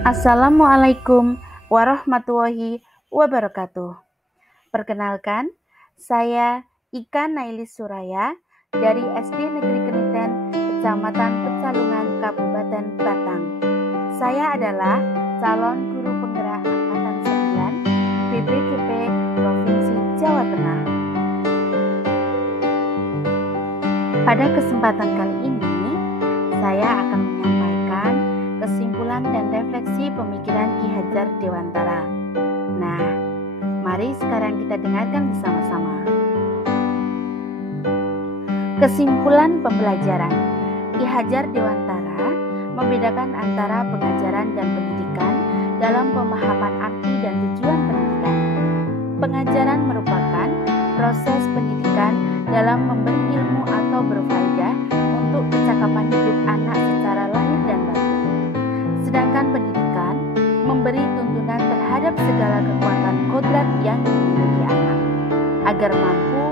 Assalamualaikum warahmatullahi wabarakatuh. Perkenalkan, saya Ika Nailis Suraya dari SD Negeri Keniten, Kecamatan Pecalungan, Kabupaten Batang. Saya adalah calon guru penggerak Angkatan 9 BPJP Provinsi Jawa Tengah. Pada kesempatan kali ini, saya akan menyampaikan kesimpulan dan refleksi pemikiran Ki Hajar Dewantara. Nah, mari sekarang kita dengarkan bersama-sama. Kesimpulan pembelajaran. Ki Hajar Dewantara membedakan antara pengajaran dan pendidikan dalam pemahaman arti dan tujuan pendidikan. Pengajaran merupakan proses pendidikan dalam memberi ilmu atau berfaedah untuk kecakapan hidup anak secara lahir dan batin. Sedangkan pendidikan memberi tuntunan terhadap segala kekuatan kodrat yang dimiliki anak, agar mampu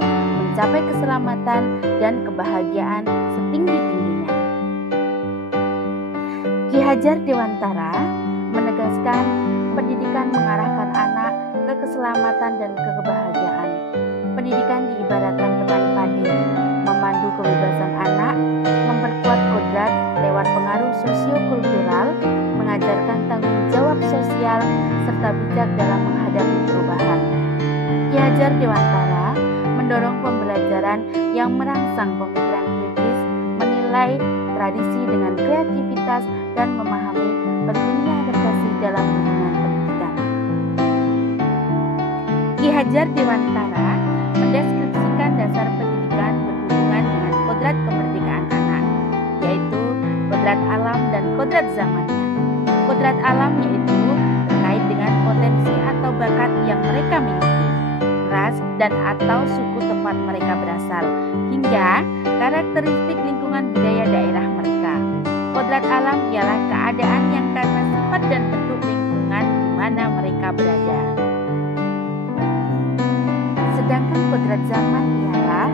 mencapai keselamatan dan kebahagiaan setinggi-tingginya. Ki Hajar Dewantara menegaskan pendidikan mengarahkan anak ke keselamatan dan kebahagiaan. Pendidikan diibaratkan petani padi, memandu kebebasan anak, memperkuat kodrat lewat pengaruh sosio-kultural, mengajarkan tanggung jawab sosial, serta bijak dalam menghadapi perubahan. Ki Hajar Dewantara mendorong pembelajaran yang merangsang pemikiran kritis, menilai tradisi dengan kreativitas, dan memahami pentingnya adaptasi dalam lingkungan pendidikan. Ki Hajar Dewantara mendeskripsikan dasar pendidikan berhubungan dengan kodrat kemerdekaan anak, yaitu kodrat alam dan kodrat zamannya. Kodrat alam yaitu terkait dengan potensi atau bakat yang mereka miliki, ras dan atau suku tempat mereka berasal, hingga karakteristik lingkungan budaya daerah mereka. Kodrat alam ialah keadaan yang karena sifat dan bentuk lingkungan di mana mereka berada. Sedangkan kodrat zaman ialah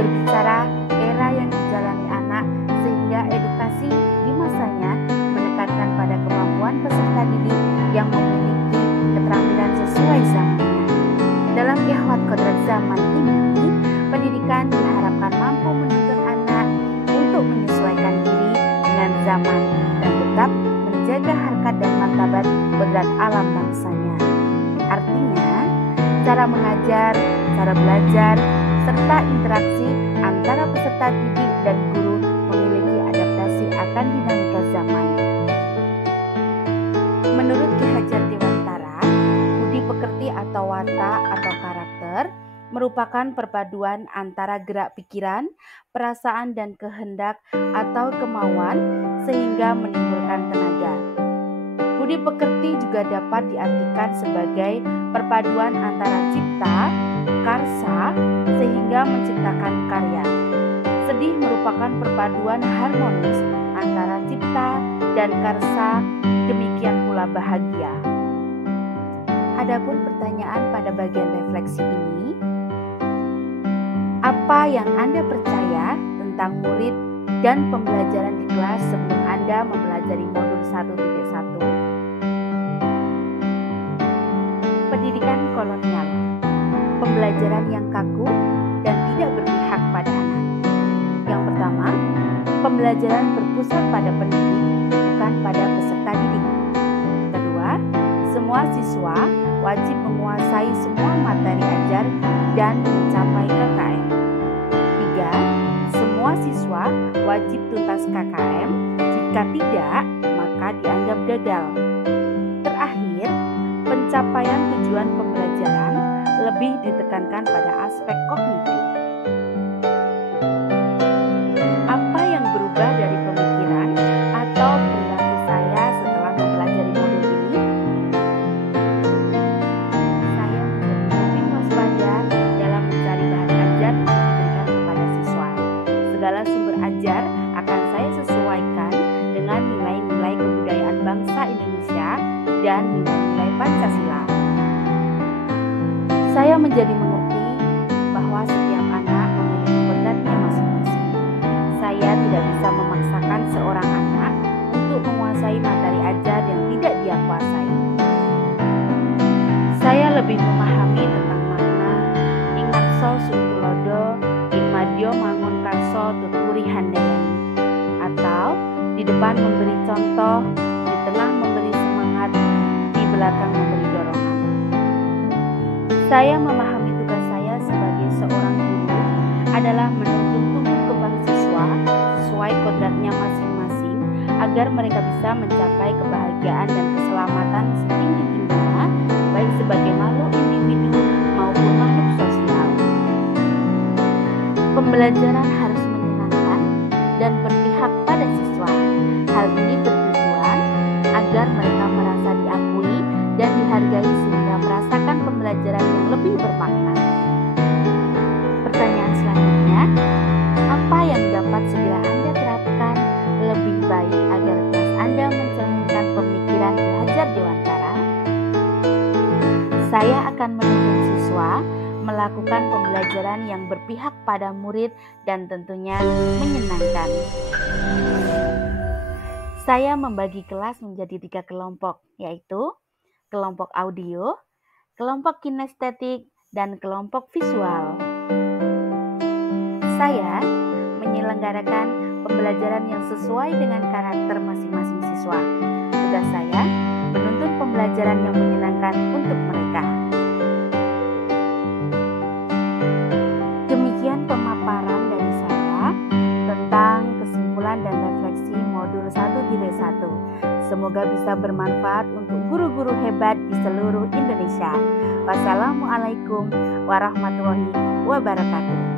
berbicara era yang dijalani anak, sehingga edukasi di masanya menekankan pada kemampuan peserta didik yang memiliki keterampilan sesuai zamannya. Dalam ikhwat kodrat zaman ini, pendidikan diharapkan mampu menuntun anak untuk menyesuaikan diri dengan zaman dan tetap menjaga harkat dan martabat kodrat alam bangsanya. Artinya, cara mengajar, cara belajar, serta interaksi antara peserta didik dan guru memiliki adaptasi akan dinamika zaman. Menurut Ki Hajar Dewantara, budi pekerti atau watak atau karakter merupakan perpaduan antara gerak pikiran, perasaan dan kehendak atau kemauan sehingga menimbulkan tenaga. Budi pekerti juga dapat diartikan sebagai perpaduan antara cipta, karsa, sehingga menciptakan karya. Sedih merupakan perpaduan harmonis antara cipta dan karsa, demikian pula bahagia. Adapun pertanyaan pada bagian refleksi ini, apa yang Anda percaya tentang murid dan pembelajaran di kelas sebelum Anda mempelajari modul 1.1? Pendidikan kolonial, pembelajaran yang kaku dan tidak berpihak pada anak. Yang pertama, pembelajaran berpusat pada pendidik, bukan pada peserta didik. Kedua, semua siswa wajib menguasai semua materi ajar dan mencapai KKM. Tiga, semua siswa wajib tuntas KKM, jika tidak, maka dianggap gagal. Terakhir, pencapaian tujuan pembelajaran lebih ditekankan pada aspek kognitif. Apa yang berubah dari pemikiran atau perilaku saya setelah mempelajari modul ini? Saya menjadi lebih waspada dalam mencari bahan ajar untuk diberikan kepada siswa. Segala sumber ajar akan saya sesuaikan dengan nilai-nilai kebudayaan bangsa Indonesia dan nilai-nilai Pancasila. Saya menjadi mengerti bahwa setiap anak memiliki kodratnya masing-masing. Saya tidak bisa memaksakan seorang anak untuk menguasai materi ajar yang tidak dia lebih memahami tentang makna ingarso suntulodo imadyo mangun karso tuturi handayani, atau di depan memberi contoh, di tengah memberi semangat, di belakang memberi dorongan. Saya memahami tugas saya sebagai seorang guru adalah menuntun tumbuh kembang siswa sesuai kodratnya masing-masing agar mereka bisa mencapai kebahagiaan dan keselamatan setinggi-tingginya, baik sebagai makhluk individu maupun makhluk sosial. Pembelajaran harus menyenangkan dan berpihak pada siswa. Hal ini bertujuan agar mereka merasa diakui dan dihargai sehingga merasakan pembelajaran yang lebih bermakna. Pertanyaan selanjutnya, apa yang dapat segera Anda terapkan lebih baik agar kelas Anda mencerminkan pemikiran Ki Hajar Dewantara? Saya akan menuntun siswa melakukan pembelajaran yang berpihak pada murid dan tentunya menyenangkan. Saya membagi kelas menjadi 3 kelompok, yaitu kelompok audio, kelompok kinestetik, dan kelompok visual. Saya menyelenggarakan pembelajaran yang sesuai dengan karakter masing-masing siswa. Tugas saya menuntun pembelajaran yang menyenangkan untuk mereka. Demikian pemaparan dari saya tentang kesimpulan dan refleksi modul 1-1. Semoga bisa bermanfaat untuk guru-guru hebat di seluruh Indonesia. Wassalamualaikum warahmatullahi wabarakatuh.